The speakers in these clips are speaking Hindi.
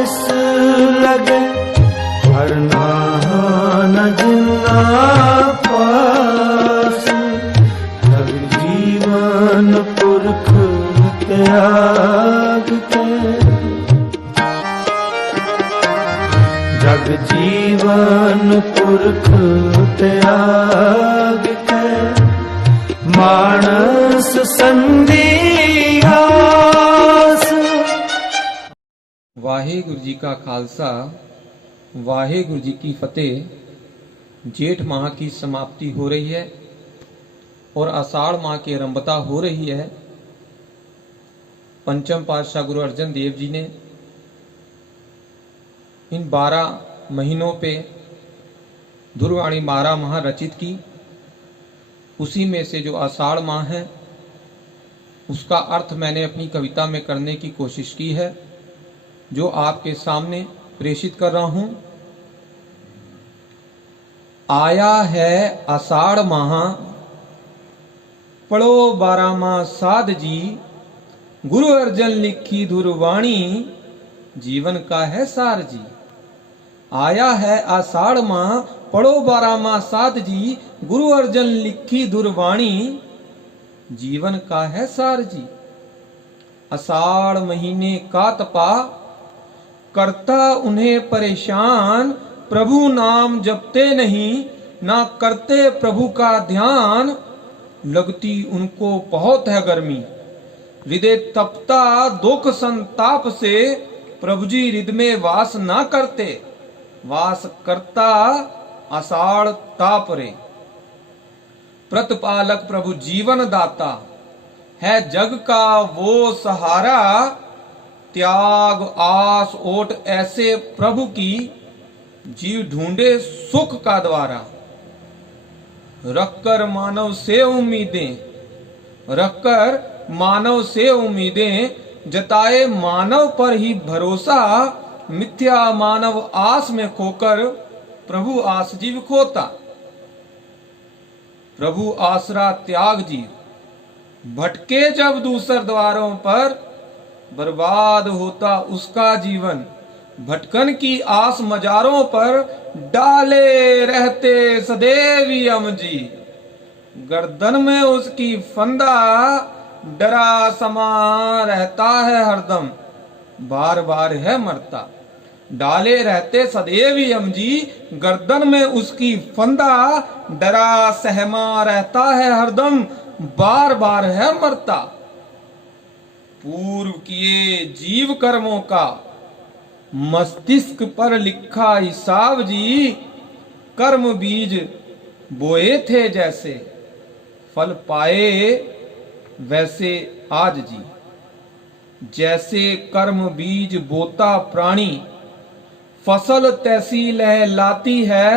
जिस लगे भरना न जिन्ना पास, जग जीवन पुरख त्याग के, जग जीवन पुरख त्याग के, मानस संधियास। वाहेगुरु जी का खालसा, वाहेगुरु जी की फतेह। जेठ माह की समाप्ति हो रही है और आषाढ़ माह की आरंभता हो रही है। पंचम पातशाह गुरु अर्जन देव जी ने इन 12 महीनों पे धुरवाणी 12 माह रचित की। उसी में से जो आषाढ़ माह है उसका अर्थ मैंने अपनी कविता में करने की कोशिश की है, जो आपके सामने प्रेषित कर रहा हूं। आया है आषाढ़ माह, पढ़ो 12 माह साध जी, गुरु अर्जन लिखी धुरवाणी, जीवन का है सार जी। आया है आषाढ़ माह, पढ़ो 12 माह साध जी, गुरु अर्जन लिखी धुरवाणी, जीवन का है सार जी। आषाढ़ महीने का तपा, करता उन्हें परेशान, प्रभु नाम जपते नहीं, ना करते प्रभु का ध्यान, लगती उनको बहुत है गर्मी, हृदय तपता दुख संताप से, प्रभु जी हृदय में वास ना करते, वास करता आषाढ़ ताप रे। प्रतिपालक प्रभु जीवन दाता, है जग का वो सहारा, त्याग आस ओट ऐसे प्रभु की, जीव ढूंढे सुख का द्वारा। रखकर मानव से उम्मीदें, रखकर मानव से उम्मीदें, जताए मानव पर ही भरोसा, मिथ्या मानव आस में खोकर, प्रभु आस जीव खोता। प्रभु आसरा त्याग जीव, भटके जब दूसर द्वारों पर, बर्बाद होता उसका जीवन, भटकन की आस मजारों पर, डाले रहते सदैव यम जी, गर्दन में उसकी फंदा, डरा समा रहता है हरदम, बार बार है मरता। डाले रहते सदैव यम जी, गर्दन में उसकी फंदा, डरा सहमा रहता है हरदम, बार बार है मरता। पूर्व किए जीव कर्मों का, मस्तिष्क पर लिखा हिसाब जी, कर्म बीज बोए थे जैसे, फल पाए वैसे आज जी। जैसे कर्म बीज बोता प्राणी, फसल तैसी लहलाती है,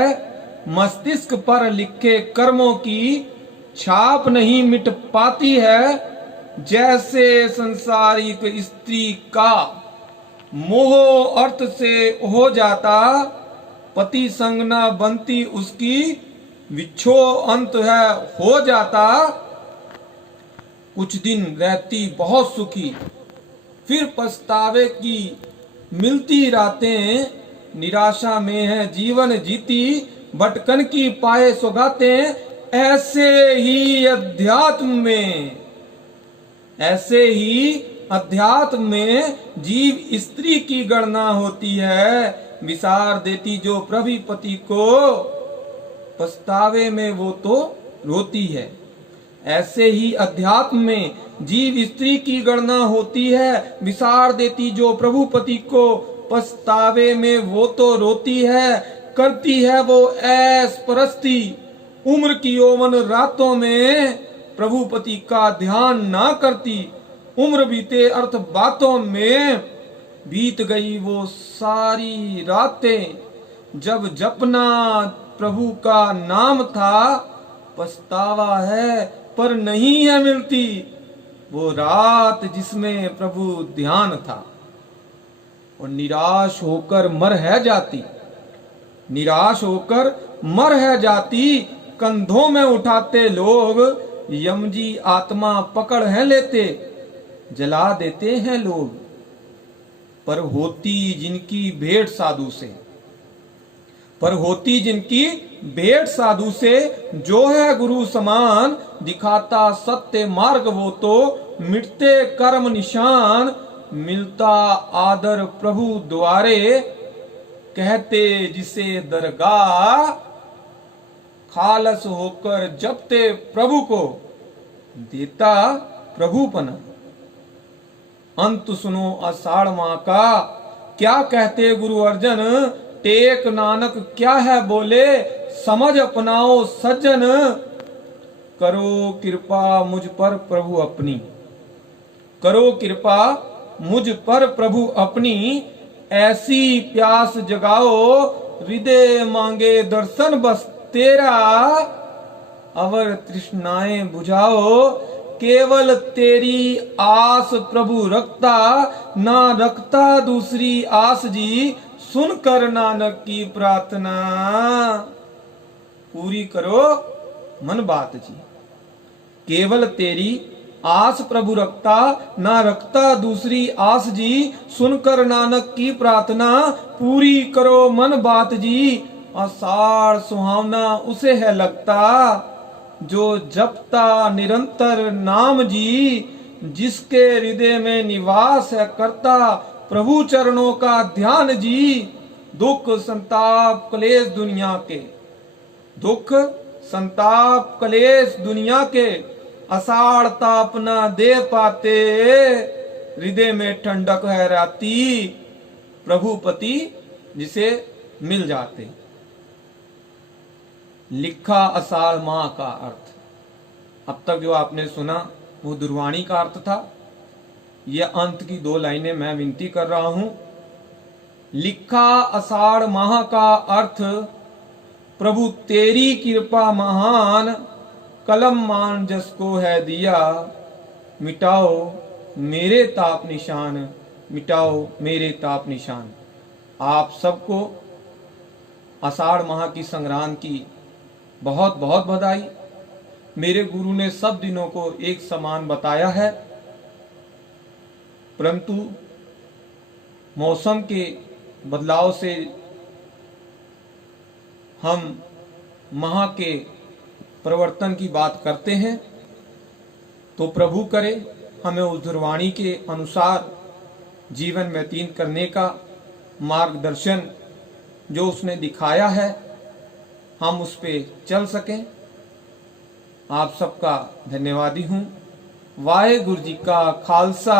मस्तिष्क पर लिखे कर्मों की छाप नहीं मिट पाती है। जैसे संसारिक स्त्री का मोह अर्थ से हो जाता, पति संग न बनती उसकी, विच्छो अंत है हो जाता। कुछ दिन रहती बहुत सुखी, फिर पछतावे की मिलती रातें, निराशा में है जीवन जीती, भटकन की पाए सौगातें। ऐसे ही अध्यात्म में, ऐसे ही अध्यात्म में जीव स्त्री की गणना होती है, विसार देती जो प्रभु पति को, पछतावे में वो तो रोती है। ऐसे ही अध्यात्म में जीव स्त्री की गणना होती है, विसार देती जो प्रभु पति को, पछतावे में वो तो रोती है। करती है वो ऐस परस्ती, उम्र की यौवन रातों में, प्रभु पति का ध्यान ना करती, उम्र बीते अर्थ बातों में। बीत गई वो सारी रातें, जब जपना प्रभु का नाम था, पछतावा है पर नहीं है मिलती वो रात जिसमें प्रभु ध्यान था। और निराश होकर मर है जाती, निराश होकर मर है जाती, कंधों में उठाते लोग, यम जी आत्मा पकड़ है लेते, जला देते हैं लोग। पर होती जिनकी भेंट साधु से, पर होती जिनकी भेंट साधु से, जो है गुरु समान, दिखाता सत्य मार्ग वो तो, मिटते कर्म निशान, मिलता आदर प्रभु द्वारे, कहते जिसे दरगाह, खालस होकर जपते प्रभु को, देता प्रभुपना। अंत सुनो आषाढ़ माह का, क्या कहते गुरु अर्जन, टेक नानक क्या है बोले, समझ अपनाओ सज्जन, करो कृपा मुझ पर प्रभु अपनी, करो कृपा मुझ पर प्रभु अपनी, ऐसी प्यास जगाओ, हृदय मांगे दर्शन बस तेरा, अवर तृष्णाएं बुझाओ, केवल तेरी आस प्रभु रखता, ना रखता दूसरी आस जी, सुनकर नानक की प्रार्थना, पूरी करो मन बात जी। केवल तेरी आस प्रभु रखता, ना रखता दूसरी आस जी, सुनकर नानक की प्रार्थना, पूरी करो मन बात जी। आषाढ़ सुहावना उसे है लगता, जो जपता निरंतर नाम जी, जिसके हृदय में निवास है करता प्रभु चरणों का ध्यान जी। दुख संताप क्लेश दुनिया के, दुख संताप क्लेश दुनिया के, आषाढ़ ताप न दे पाते, हृदय में ठंडक है राती, प्रभुपति जिसे मिल जाते। लिखा आषाढ़ माह का अर्थ, अब तक जो आपने सुना वो दुर्वाणी का अर्थ था। यह अंत की 2 लाइनें मैं विनती कर रहा हूं। लिखा आषाढ़ माह का अर्थ, प्रभु तेरी कृपा महान, कलम मान जसको है दिया, मिटाओ मेरे ताप निशान, मिटाओ मेरे ताप निशान। आप सबको आषाढ़ माह की संग्रांद की बहुत बहुत बधाई। मेरे गुरु ने सब दिनों को एक समान बताया है, परंतु मौसम के बदलाव से हम माह के परिवर्तन की बात करते हैं, तो प्रभु करे हमें उस दुर्वाणी के अनुसार जीवन व्यतीत करने का मार्गदर्शन जो उसने दिखाया है, हम उस पे चल सकें। आप सबका धन्यवादी हूँ। वाहे गुरु जी का खालसा,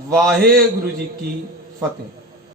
वाहे गुरु जी की फतेह।